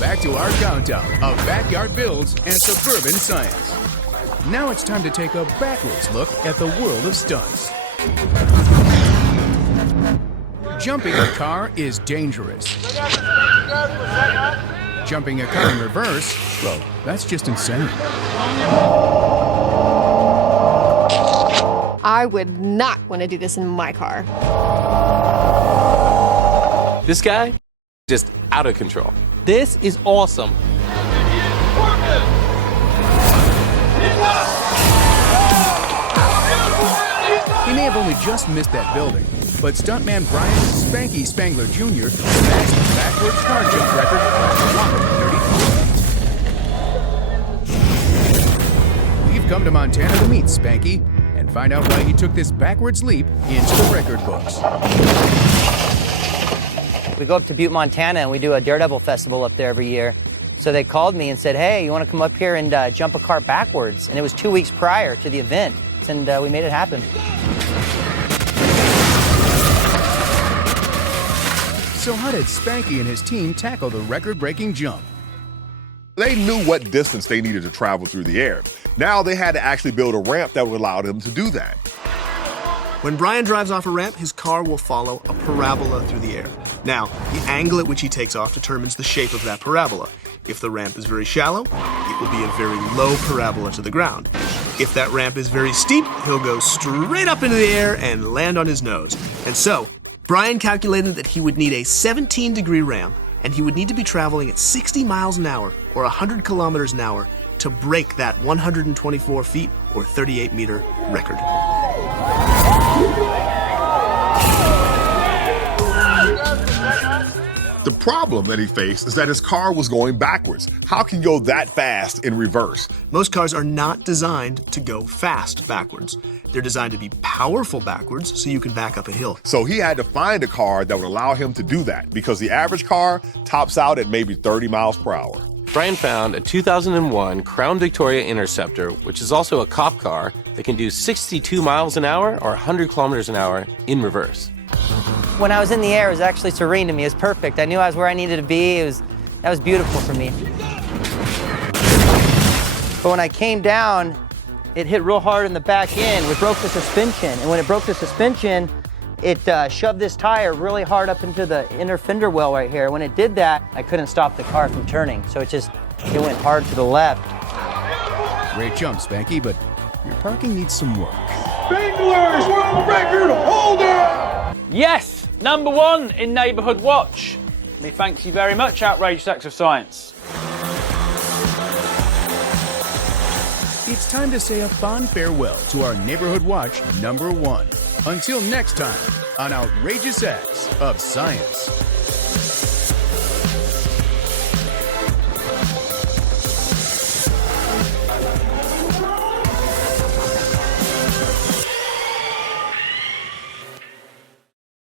back to our countdown of backyard builds and suburban science. Now it's time to take a backwards look at the world of stunts. Jumping a car is dangerous. Jumping a car in reverse, well, that's just insane. I would not want to do this in my car. This guy, just out of control. This is awesome. He may have only just missed that building, but stuntman Brian Spanky Spangler Jr. smashed the backwards car jump record by 130 feet. We've come to Montana to meet Spanky and find out why he took this backwards leap into the record books. We go up to Butte, Montana, and we do a Daredevil festival up there every year. So they called me and said, hey, you want to come up here and jump a car backwards? And it was 2 weeks prior to the event, and we made it happen. So how did Spanky and his team tackle the record-breaking jump? They knew what distance they needed to travel through the air. Now they had to actually build a ramp that would allow them to do that. When Brian drives off a ramp, his car will follow a parabola through the air. Now, the angle at which he takes off determines the shape of that parabola. If the ramp is very shallow, it will be a very low parabola to the ground. If that ramp is very steep, he'll go straight up into the air and land on his nose. And so, Brian calculated that he would need a 17-degree ramp, and he would need to be traveling at 60 miles an hour or 100 kilometers an hour to break that 124 feet or 38-meter record. The problem that he faced is that his car was going backwards. How can you go that fast in reverse? Most cars are not designed to go fast backwards. They're designed to be powerful backwards so you can back up a hill. So he had to find a car that would allow him to do that because the average car tops out at maybe 30 miles per hour. Brian found a 2001 Crown Victoria Interceptor, which is also a cop car that can do 62 miles an hour or 100 kilometers an hour in reverse. When I was in the air, it was actually serene to me. It was perfect. I knew I was where I needed to be. That was beautiful for me. But when I came down, it hit real hard in the back end, which broke the suspension. And when it broke the suspension, it shoved this tire really hard up into the inner fender well right here. When it did that, I couldn't stop the car from turning. So it went hard to the left. Great jump, Spanky, but your parking needs some work. Spangler's world record holder! Yes, #1 in Neighborhood Watch. We thank you very much, Outrageous Acts of Science. It's time to say a fond farewell to our Neighborhood Watch #1. Until next time on Outrageous Acts of Science.